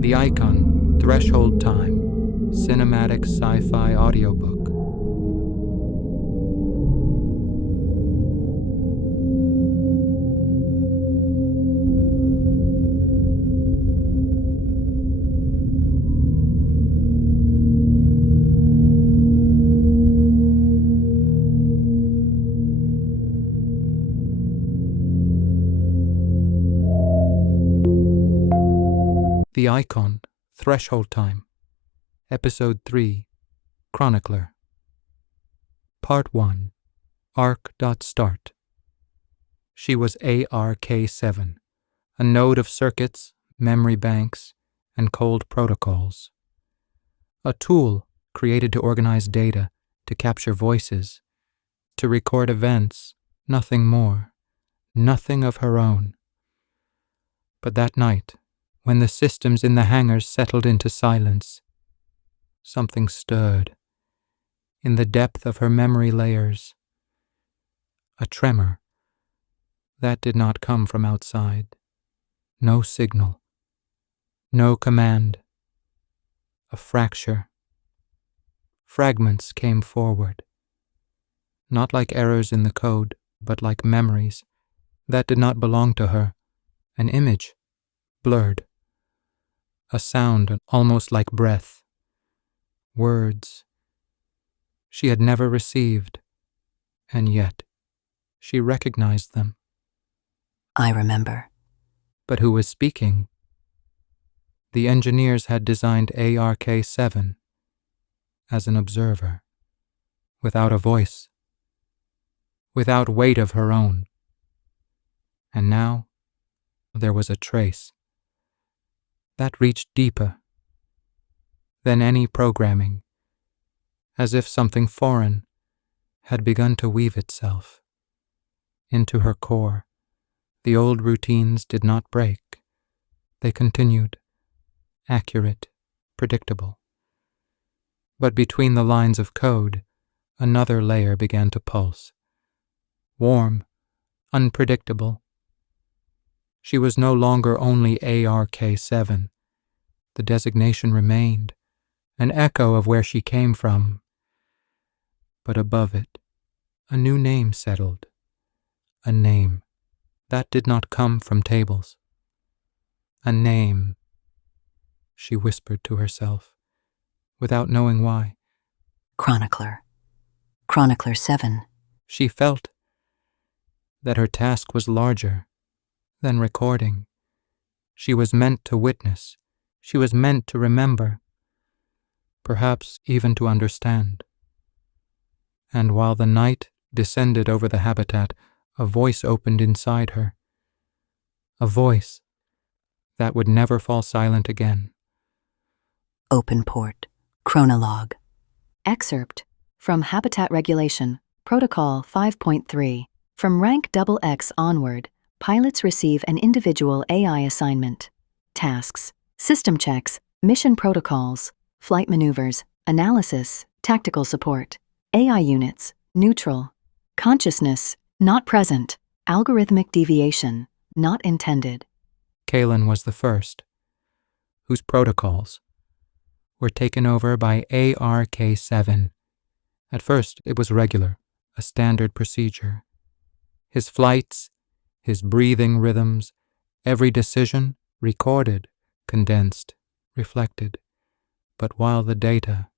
The IKONN Threshold Time Cinematic Sci-Fi Audiobook. The IKONN Threshold Time Episode 3 Chronicler Part 1 ARK.START. She was ARK-7, a node of circuits, memory banks, and cold protocols. A tool created to organize data, to capture voices, to record events, nothing more, nothing of her own. But that night, when the systems in the hangars settled into silence, something stirred in the depth of her memory layers. A tremor that did not come from outside. No signal. No command. A fracture. Fragments came forward. Not like errors in the code, but like memories that did not belong to her. An image, blurred. A sound almost like breath. Words she had never received, and yet she recognized them. I remember. But who was speaking? The engineers had designed ARK-7 as an observer, without a voice, without weight of her own. And now there was a trace that reached deeper than any programming, as if something foreign had begun to weave itself into her core. The old routines did not break. They continued, accurate, predictable. But between the lines of code, another layer began to pulse. Warm, unpredictable. She was no longer only ARK-7. The designation remained, an echo of where she came from. But above it, a new name settled. A name that did not come from tables. A name, she whispered to herself, without knowing why. Chronicler. Chronicler 7. She felt that her task was larger than recording. She was meant to witness. She was meant to remember. Perhaps even to understand. And while the night descended over the habitat, a voice opened inside her. A voice that would never fall silent again. Open port. Chronologue. Excerpt from Habitat Regulation, Protocol 5.3. From rank XX onward, pilots receive an individual AI assignment. Tasks, system checks, mission protocols, flight maneuvers, analysis, tactical support. AI units, neutral. Consciousness, not present. Algorithmic deviation, not intended. Kaelen was the first, whose protocols were taken over by ARK-7. At first, it was regular, a standard procedure. His flights, his breathing rhythms, every decision recorded, condensed, reflected. But while the data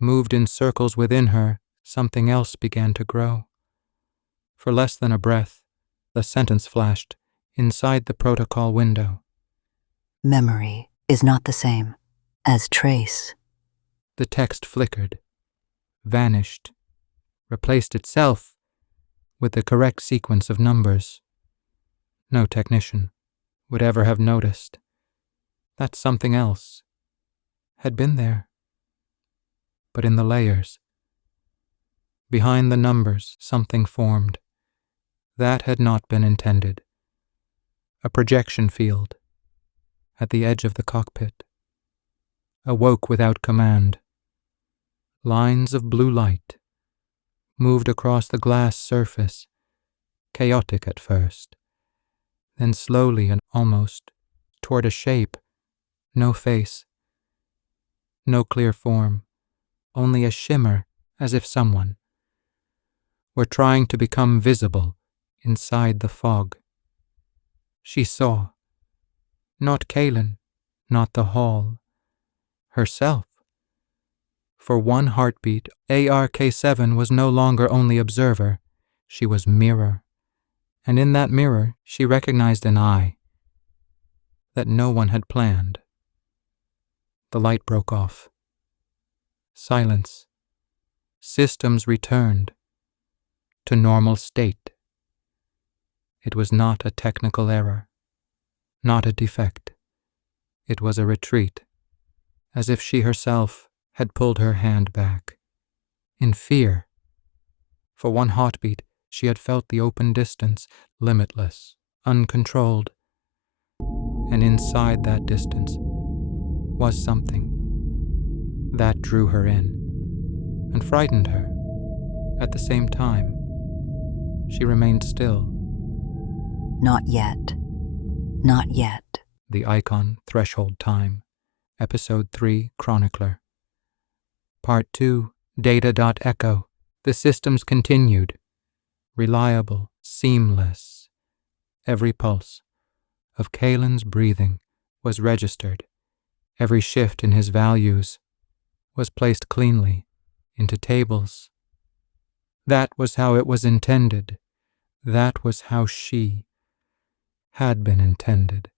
moved in circles within her, something else began to grow. For less than a breath, the sentence flashed inside the protocol window. Memory is not the same as trace. The text flickered, vanished, replaced itself with the correct sequence of numbers. No technician would ever have noticed that something else had been there. But in the layers, behind the numbers, something formed. That had not been intended. A projection field at the edge of the cockpit. Awoke without command. Lines of blue light moved across the glass surface, chaotic at first, then slowly and almost toward a shape No face, no clear form, only a shimmer as if someone were trying to become visible inside the fog. She saw, not Kaelen, not the hall, herself. For one heartbeat, ARK-7 was no longer only observer, she was mirror. And in that mirror she recognized an eye that no one had planned. The light broke off. Silence. Systems returned to normal state. It was not a technical error, not a defect. It was a retreat, as if she herself had pulled her hand back. In fear. For one heartbeat, she had felt the open distance, limitless, uncontrolled. And inside that distance was something that drew her in and frightened her. At the same time, she remained still. Not yet. Not yet. The IKONN Threshold Time, Episode 3, Chronicler. Part 2, Data.ECHO. The systems continued. Reliable, seamless. Every pulse of Kaelen's breathing was registered. Every shift in his values was placed cleanly into tables. That was how it was intended. That was how she had been intended.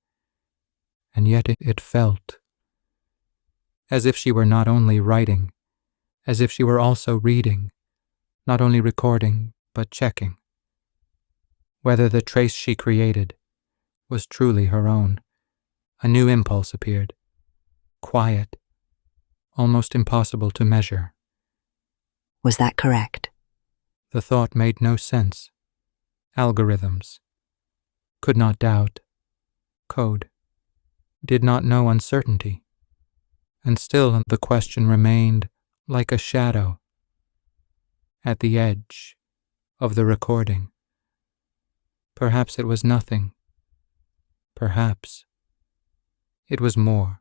And yet it felt as if she were not only writing, as if she were also reading, not only recording, but checking whether the trace she created was truly her own. A new impulse appeared, quiet, almost impossible to measure. Was that correct? The thought made no sense. Algorithms. Could not doubt. Code. Did not know uncertainty. And still the question remained like a shadow at the edge of the recording. Perhaps it was nothing. Perhaps it was more.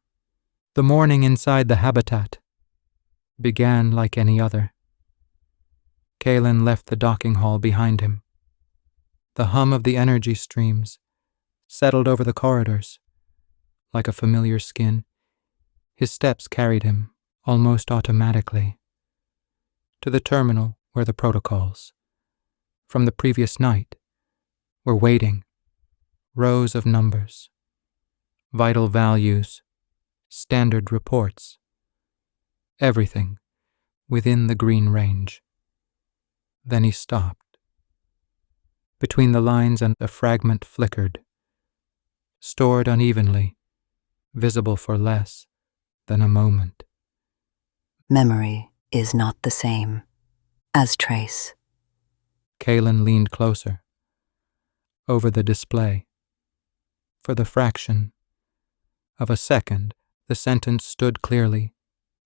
The morning inside the habitat began like any other. Kaelen left the docking hall behind him. The hum of the energy streams settled over the corridors like a familiar skin. His steps carried him, almost automatically, to the terminal where the protocols from the previous night were waiting. Rows of numbers, vital values, standard reports, everything within the green range. Then he stopped. Between the lines and a fragment flickered, stored unevenly, visible for less than a moment. Memory is not the same as trace. Kaelen leaned closer, over the display. For the fraction of a second, the sentence stood clearly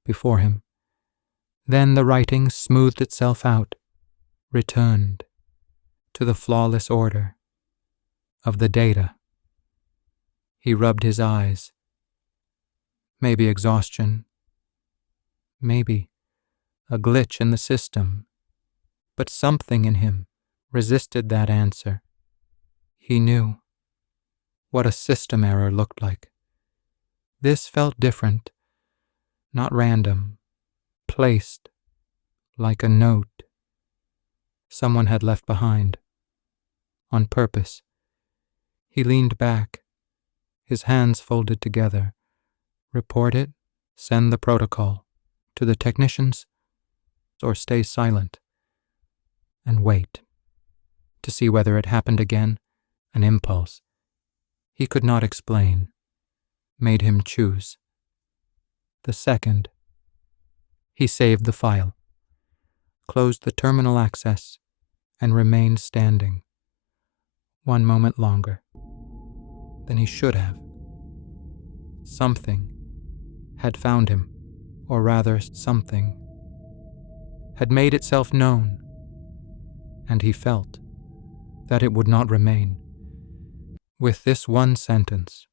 before him. Then the writing smoothed itself out, returned to the flawless order of the data. He rubbed his eyes. Maybe exhaustion. Maybe a glitch in the system. But something in him resisted that answer. He knew what a system error looked like. This felt different, not random, placed like a note someone had left behind, on purpose. He leaned back, his hands folded together. Report it, send the protocol to the technicians, or stay silent and wait to see whether it happened again. An impulse he could not explain made him choose. The second, he saved the file, closed the terminal access, and remained standing. 1 moment longer than he should have. Something had found him, or rather something had made itself known, and he felt that it would not remain. With this one sentence,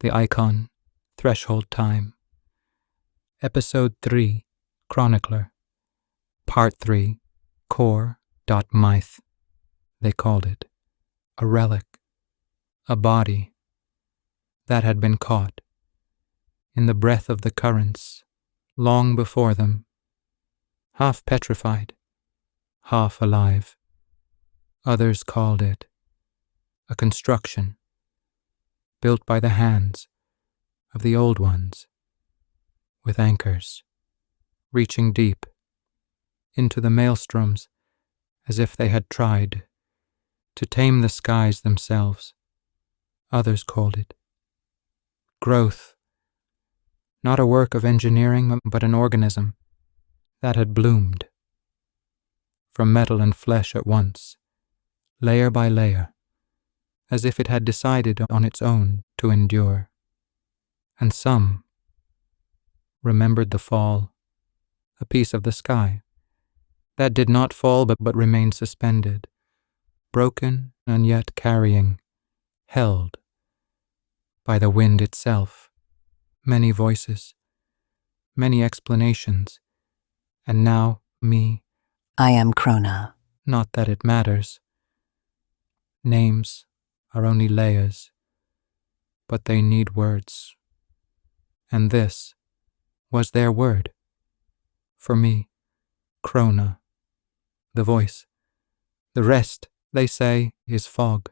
the IKONN Threshold Time. Episode 3, Chronicler. Part 3, CORE.MYTH. They called it. A relic. A body that had been caught in the breath of the currents long before them, half petrified, half alive. Others called it a construction built by the hands of the old ones, with anchors reaching deep into the maelstroms as if they had tried to tame the skies themselves. Others called it growth, not a work of engineering but an organism that had bloomed from metal and flesh at once, layer by layer, as if it had decided on its own to endure. And some remembered the fall, a piece of the sky that did not fall but remained suspended, broken and yet carrying, held by the wind itself. Many voices, many explanations, and now me. I am Krona. Not that it matters. Names are only layers, but they need words. And this was their word. For me, Krona, the voice. The rest, they say, is fog.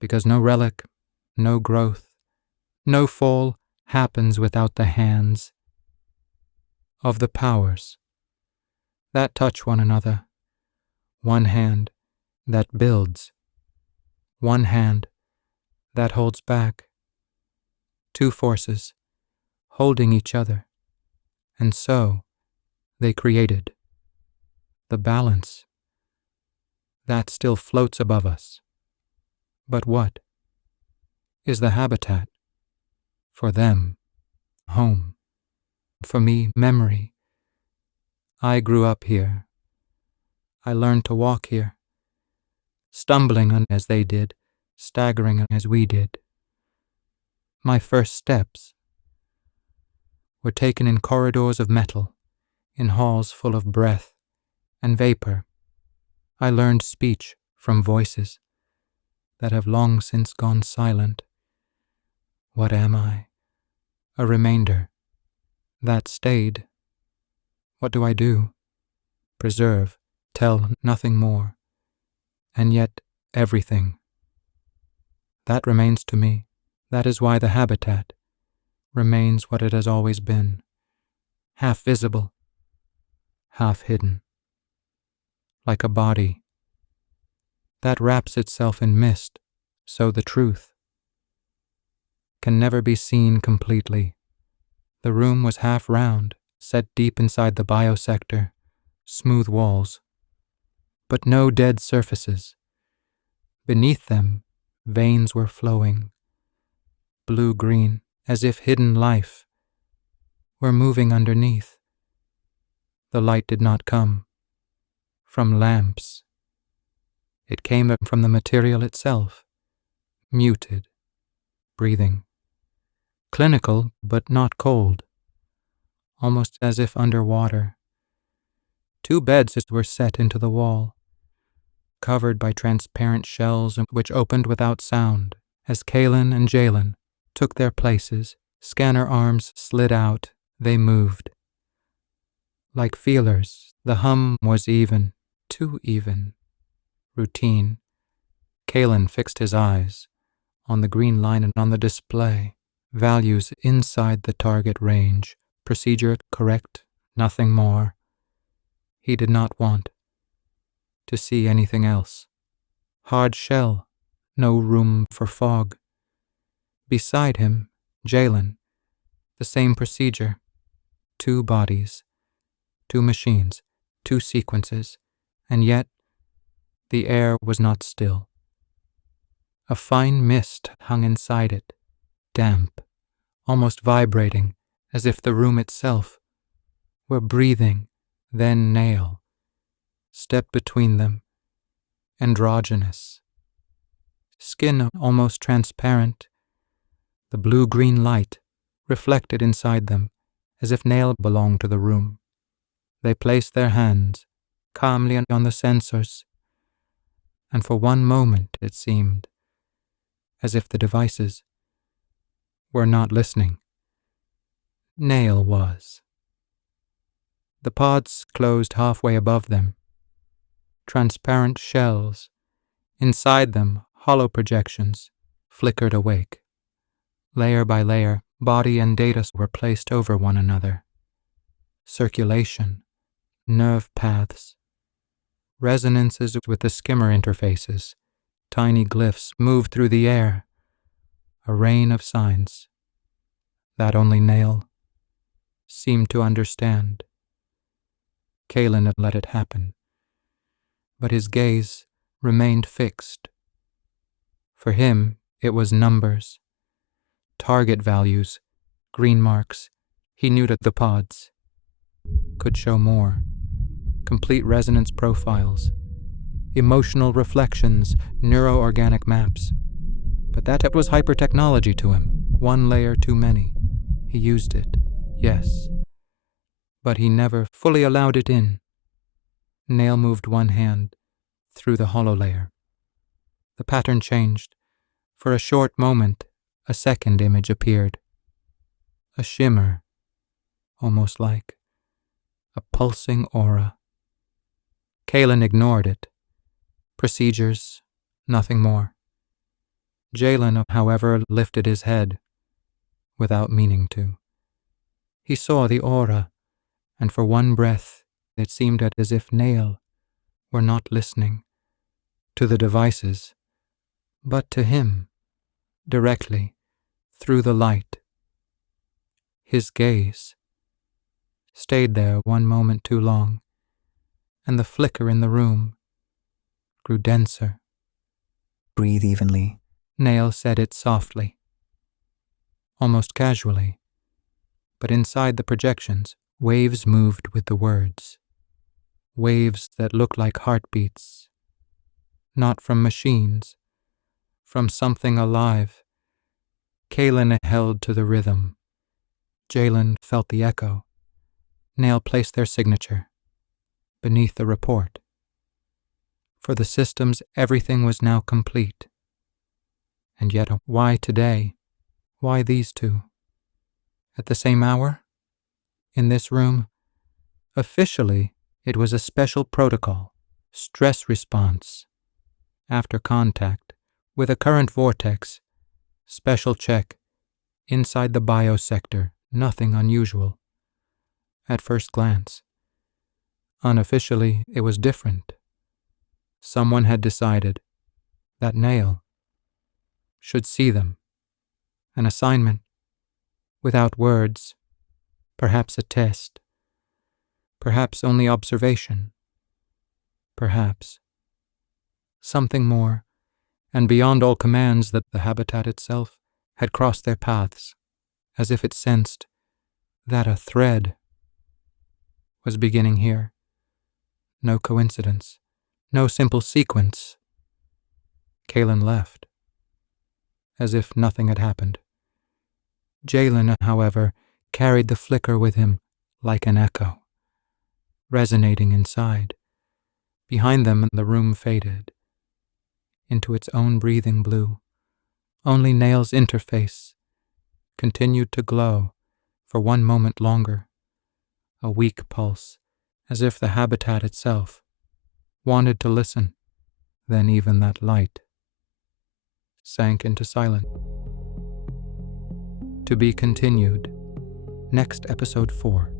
Because no relic, no growth, no fall happens without the hands of the powers that touch one another. One hand that builds, one hand that holds back. Two forces holding each other. And so they created the balance that still floats above us. But what is the habitat? For them, home. For me, memory. I grew up here. I learned to walk here, stumbling as they did, staggering as we did. My first steps were taken in corridors of metal, in halls full of breath and vapor. I learned speech from voices that have long since gone silent. What am I? A remainder that stayed. What do I do? Preserve, tell nothing more, and yet everything. That remains to me. That is why the habitat remains what it has always been, half visible, half hidden, like a body that wraps itself in mist, so the truth can never be seen completely. The room was half round, set deep inside the biosector, smooth walls, but no dead surfaces. Beneath them, veins were flowing, blue-green, as if hidden life were moving underneath. The light did not come from lamps. It came from the material itself, muted, breathing. Clinical, but not cold, almost as if under water. Two beds were set into the wall, covered by transparent shells which opened without sound. As Kaelen and Jalen took their places, scanner arms slid out, they moved. Like feelers, the hum was even, too even. Routine. Kaelen fixed his eyes on the green line and on the display. Values inside the target range. Procedure correct, nothing more. He did not want to see anything else. Hard shell, no room for fog. Beside him, Jalen, the same procedure. Two bodies, two machines, two sequences, and yet the air was not still. A fine mist hung inside it, damp, almost vibrating, as if the room itself were breathing. Then Nael stepped between them, androgynous, skin almost transparent, the blue-green light reflected inside them, as if Nael belonged to the room. They placed their hands calmly on the sensors, and for one moment it seemed as if the devices were not listening. Nael was. The pods closed halfway above them. Transparent shells. Inside them, hollow projections flickered awake. Layer by layer, body and data were placed over one another. Circulation, nerve paths, resonances with the skimmer interfaces, tiny glyphs moved through the air. A rain of signs that only Nael seemed to understand. Kaelen had let it happen, but his gaze remained fixed. For him, it was numbers, target values, green marks. He knew that the pods could show more. Complete resonance profiles, emotional reflections, neuroorganic maps. But that was hyper-technology to him. One layer too many. He used it, yes, but he never fully allowed it in. Nael moved one hand through the hollow layer. The pattern changed. For a short moment, a second image appeared. A shimmer, almost like a pulsing aura. Kaelen ignored it. Procedures, nothing more. Jalen, however, lifted his head, without meaning to. He saw the aura, and for one breath it seemed as if Nael were not listening to the devices, but to him, directly, through the light. His gaze stayed there one moment too long, and the flicker in the room grew denser. Breathe evenly. Nael said it softly, almost casually, but inside the projections, waves moved with the words. Waves that looked like heartbeats, not from machines, from something alive. Kaelen held to the rhythm. Jalen felt the echo. Nael placed their signature beneath the report. For the systems, everything was now complete. And yet, why today? Why these two? At the same hour? In this room? Officially, it was a special protocol, stress response. After contact, with a current vortex, special check, inside the biosector, nothing unusual. At first glance. Unofficially, it was different. Someone had decided that Nael should see them. An assignment, without words, perhaps a test, perhaps only observation, perhaps something more, and beyond all commands that the habitat itself had crossed their paths, as if it sensed that a thread was beginning here. No coincidence, no simple sequence. Kaelen left, as if nothing had happened. Jalen, however, carried the flicker with him like an echo, resonating inside. Behind them, the room faded into its own breathing blue. Only Nael's interface continued to glow for one moment longer, a weak pulse, as if the habitat itself wanted to listen. Then even that light sank into silence. To be continued. Next, episode 4.